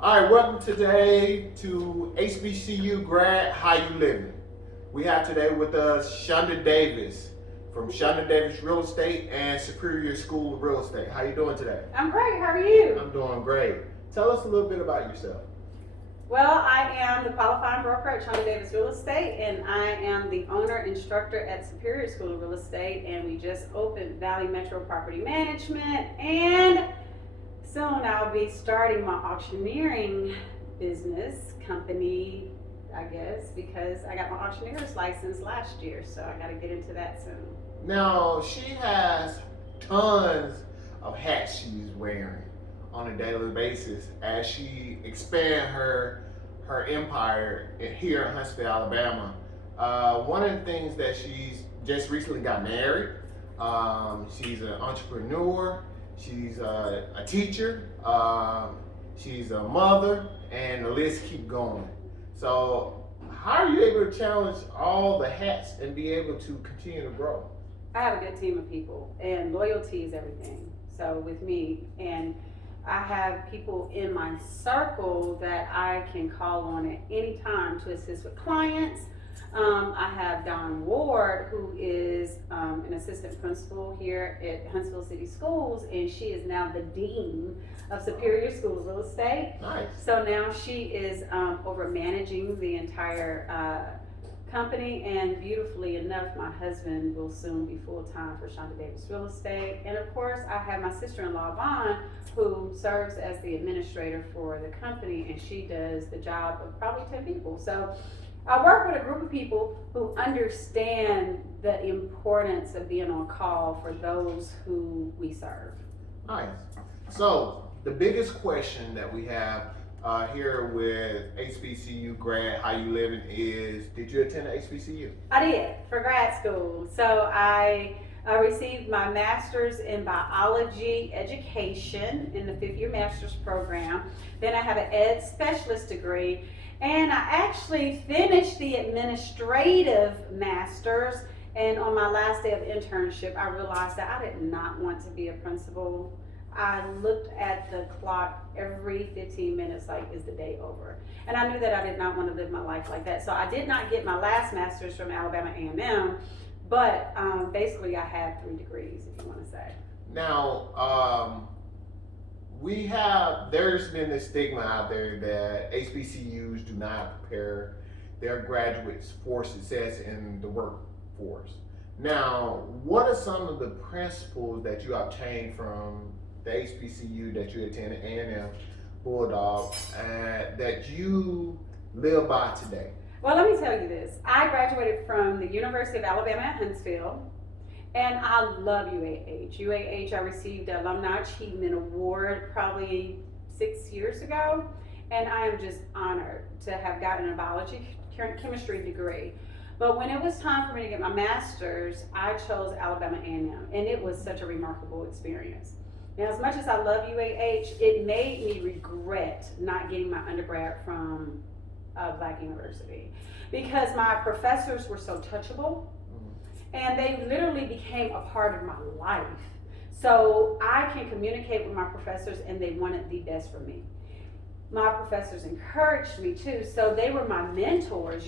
All right, welcome today to HBCU Grad How You Living. We have today with us Chanda Davis from Chanda Davis Real Estate and Superior School of Real Estate. How you doing today? I'm great. How are you? I'm doing great. Tell us a little bit about yourself. Well, I am the qualifying broker at Chanda Davis Real Estate, and I am the owner instructor at Superior School of Real Estate, and we just opened Valley Metro Property Management, and soon I'll be starting my auctioneering business company, I guess, because I got my auctioneer's license last year, so I got to get into that soon. Now, she has tons of hats she's wearing on a daily basis as she expand her empire here in Huntsville, Alabama. One of the things that she's just recently got married. She's an entrepreneur. She's a teacher. She's a mother, and the list keep going. So, how are you able to challenge all the hats and be able to continue to grow? I have a good team of people, and loyalty is everything. So with me, and I have people in my circle that I can call on at any time to assist with clients. I have Dawn Ward, who is an assistant principal here at Huntsville City Schools, and she is now the dean of Superior School of Real Estate. Nice. So now she is over managing the entire company, and beautifully enough, my husband will soon be full-time for Chanda Davis Real Estate. And of course, I have my sister-in-law, Vaughn, who serves as the administrator for the company, and she does the job of probably 10 people. So I work with a group of people who understand the importance of being on call for those who we serve. Nice. So, the biggest question that we have here with HBCU Grad How You Living is, did you attend an HBCU? I did, for grad school. So I received my master's in biology education in the 5th-year master's program. Then I have an ed specialist degree, and I actually finished the administrative master's. And on my last day of internship, I realized that I did not want to be a principal. I looked at the clock every 15 minutes like, is the day over? And I knew that I did not want to live my life like that. So I did not get my last master's from Alabama A&M, but basically I have 3 degrees, if you want to say. Now, there's been this stigma out there that HBCUs do not prepare their graduates for success in the workforce. Now, what are some of the principles that you obtained from the HBCU that you attended, A&M Bulldog, that you live by today? Well, let me tell you this. I graduated from the University of Alabama at Huntsville, and I love UAH. UAH, I received the Alumni Achievement Award probably 6 years ago, and I am just honored to have gotten a biology chemistry degree. But when it was time for me to get my master's, I chose Alabama A&M, and it was such a remarkable experience. Now, as much as I love UAH, it made me regret not getting my undergrad from a Black university, because my professors were so touchable, and they literally became a part of my life. So I can communicate with my professors, and they wanted the best for me. My professors encouraged me too, so they were my mentors.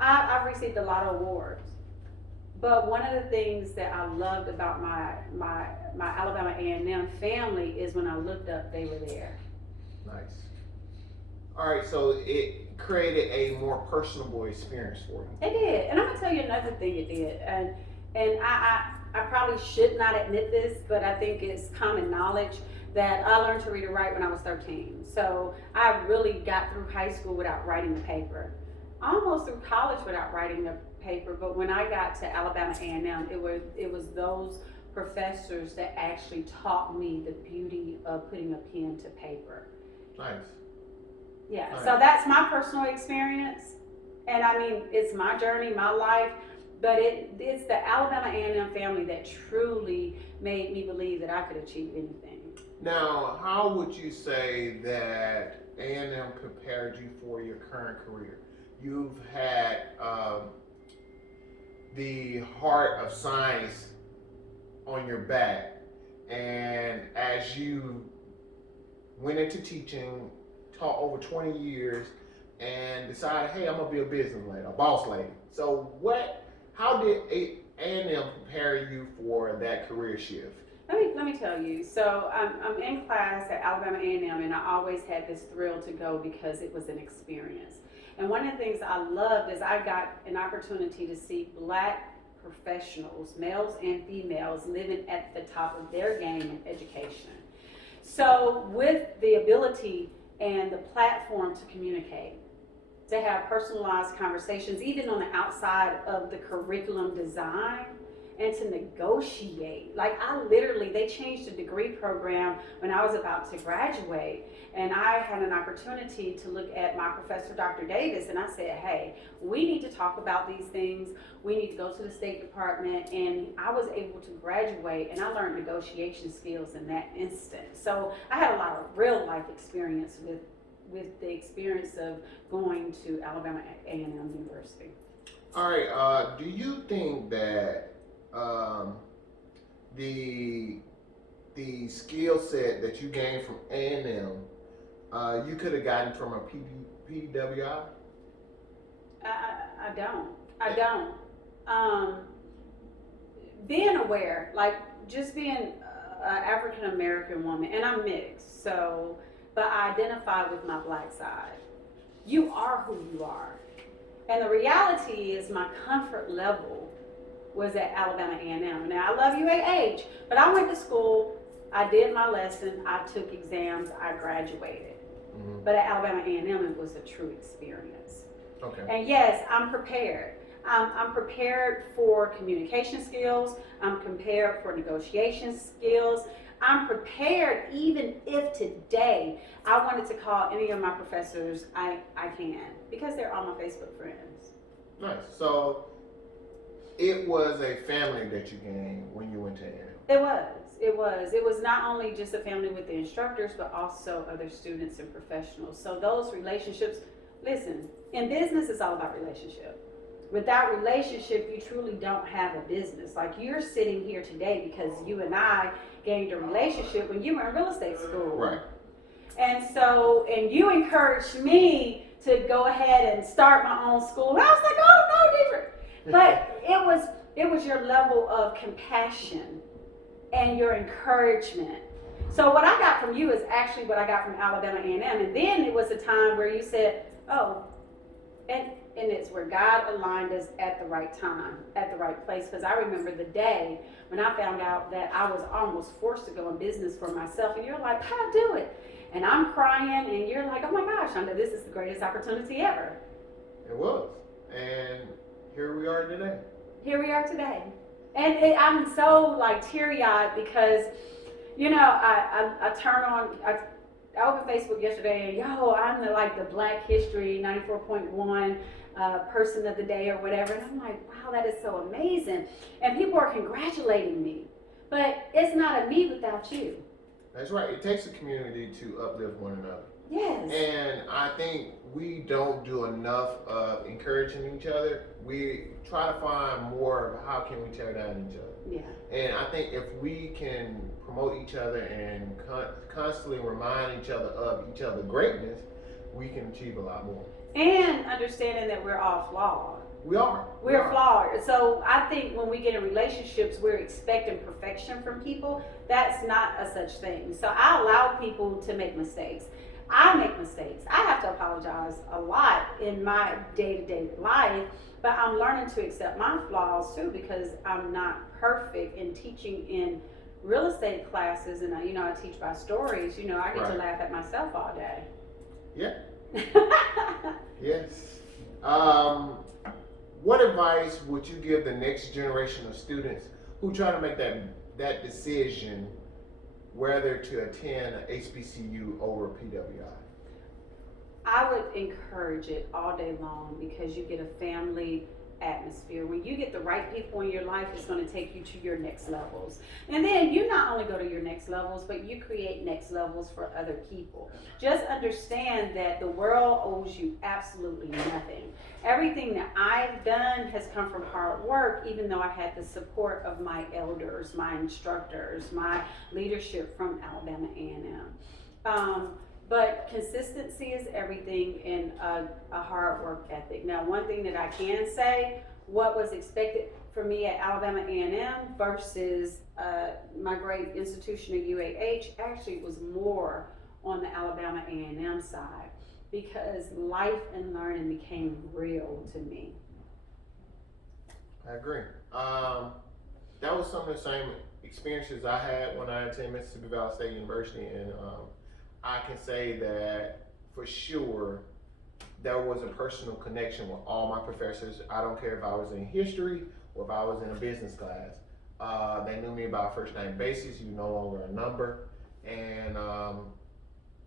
I've received a lot of awards, but one of the things that I loved about my Alabama A&M family is when I looked up, they were there. Nice. All right, so it created a more personable experience for you. It did, and I'm gonna tell you another thing it did, and I probably should not admit this, but I think it's common knowledge that I learned to read and write when I was 13. So I really got through high school without writing a paper. Almost through college without writing a paper, but when I got to Alabama A&M, it was those professors that actually taught me the beauty of putting a pen to paper. Nice. Yeah, nice. So that's my personal experience, and I mean, it's my journey, my life, but it's the Alabama A&M family that truly made me believe that I could achieve anything. Now, how would you say that A&M prepared you for your current career? You've had the heart of science on your back, and as you went into teaching taught over 20 years and decided, hey, I'm gonna be a business lady, a boss lady. So how did A&M prepare you for that career shift? Let me tell you. So I'm in class at Alabama A&M, and I always had this thrill to go because it was an experience. And one of the things I loved is I got an opportunity to see Black professionals, males and females, living at the top of their game in education. So with the ability and the platform to communicate, to have personalized conversations, even on the outside of the curriculum design, and to negotiate. Like they changed the degree program when I was about to graduate, and I had an opportunity to look at my professor, Dr. Davis, and I said, hey, we need to talk about these things. We need to go to the State Department, and I was able to graduate, and I learned negotiation skills in that instant. So I had a lot of real life experience with the experience of going to Alabama A&M University. All right, do you think that the skill set that you gained from A&M, you could have gotten from a PWI? I don't. Being aware, like just being an African American woman, and I'm mixed, so, but I identify with my Black side. You are who you are. And the reality is my comfort level was at Alabama A&M. Now I love UAH, but I went to school, I did my lesson, I took exams, I graduated. Mm-hmm. But at Alabama A&M, it was a true experience. Okay. And yes, I'm prepared. I'm prepared for communication skills. I'm prepared for negotiation skills. I'm prepared even if today I wanted to call any of my professors, I can, because they're all my Facebook friends. Nice. So it was a family that you gained when you went to A&M. It was not only just a family with the instructors, but also other students and professionals. So those relationships, listen, in business, it's all about relationship. Without relationship, you truly don't have a business. Like you're sitting here today because you and I gained a relationship when you were in real estate school. Right. And so, and you encouraged me to go ahead and start my own school. And I was like, oh, no, different. But it was your level of compassion and your encouragement. So what I got from you is actually what I got from Alabama A&M. And then it was a time where you said, oh, and it's where God aligned us at the right time, at the right place. Because I remember the day when I found out that I was almost forced to go in business for myself. And you're like, how do it? And I'm crying, and you're like, oh my gosh, Chanda, this is the greatest opportunity ever. It was. And here we are today. Here we are today. And I'm so like teary-eyed because, you know, I turn on, I opened Facebook yesterday and I'm the Black History 94.1 person of the day or whatever. And I'm like, wow, that is so amazing. And people are congratulating me. But it's not a me without you. That's right. It takes a community to uplift one another. Yes. And I think we don't do enough of encouraging each other. We try to find more of how can we tear down each other. Yeah. And I think if we can promote each other and constantly remind each other of each other's greatness, we can achieve a lot more. And understanding that we're all flawed. We're flawed. So I think when we get in relationships, we're expecting perfection from people. That's not a such thing. So I allow people to make mistakes. I make mistakes. I have to apologize a lot in my day-to-day life, but I'm learning to accept my flaws too, because I'm not perfect in teaching in real estate classes, and I teach by stories. I get to laugh at myself all day. Yeah. Yes. What advice would you give the next generation of students who try to make that decision whether to attend an HBCU over a PWI? I would encourage it all day long because you get a family atmosphere. When you get the right people in your life, it's going to take you to your next levels. And then you not only go to your next levels, but you create next levels for other people. Just understand that the world owes you absolutely nothing. Everything that I've done has come from hard work, even though I had the support of my elders, my instructors, my leadership from Alabama A&M. But consistency is everything, and a hard work ethic. Now, one thing that I can say, what was expected for me at Alabama A&M versus my great institution at UAH actually was more on the Alabama A&M side, because life and learning became real to me. I agree. That was some of the same experiences I had when I attended Mississippi Valley State University, and I can say that for sure there was a personal connection with all my professors. I don't care if I was in history or if I was in a business class. They knew me by a first name basis. You no longer a number, and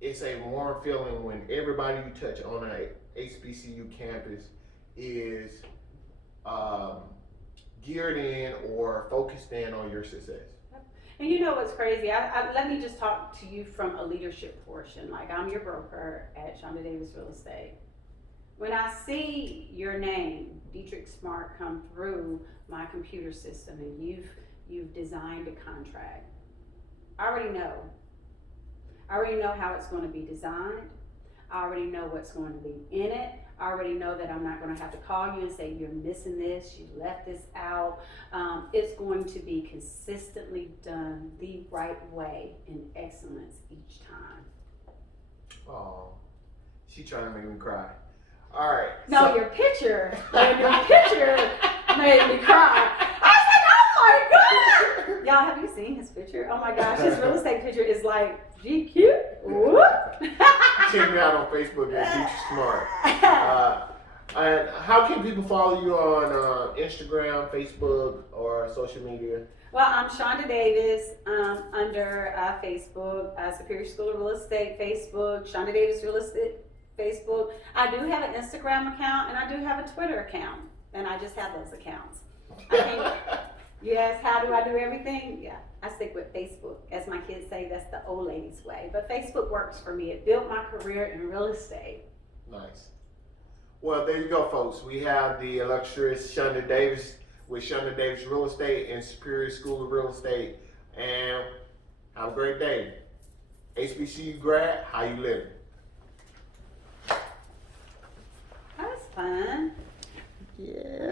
it's a warm feeling when everybody you touch on a HBCU campus is geared in or focused in on your success. And you know what's crazy? Let me just talk to you from a leadership portion. Like, I'm your broker at Chanda Davis Real Estate. When I see your name, Dietrich Smart, come through my computer system, and you've designed a contract, I already know. I already know how it's going to be designed. I already know what's going to be in it. I already know that I'm not going to have to call you and say, you're missing this, you left this out. It's going to be consistently done the right way in excellence each time. Oh, she's trying to make me cry. All right. No, so, your picture made me cry. I was like, oh my God. Y'all, have you seen his picture? Oh my gosh, his real estate picture is like GQ. Whoop. check me out on Facebook at Dietrich Smart. And how can people follow you on Instagram, Facebook, or social media? Well, I'm Chanda Davis under Facebook, Superior School of Real Estate Facebook, Chanda Davis Real Estate Facebook. I do have an Instagram account, and I do have a Twitter account, and I just have those accounts. Yes, how do I do everything? Yeah, I stick with Facebook. As my kids say, that's the old lady's way. But Facebook works for me. It built my career in real estate. Nice. Well, there you go, folks. We have the illustrious Chanda Davis with Chanda Davis Real Estate and Superior School of Real Estate. And have a great day. HBCU grad, how you living? That was fun. Yeah.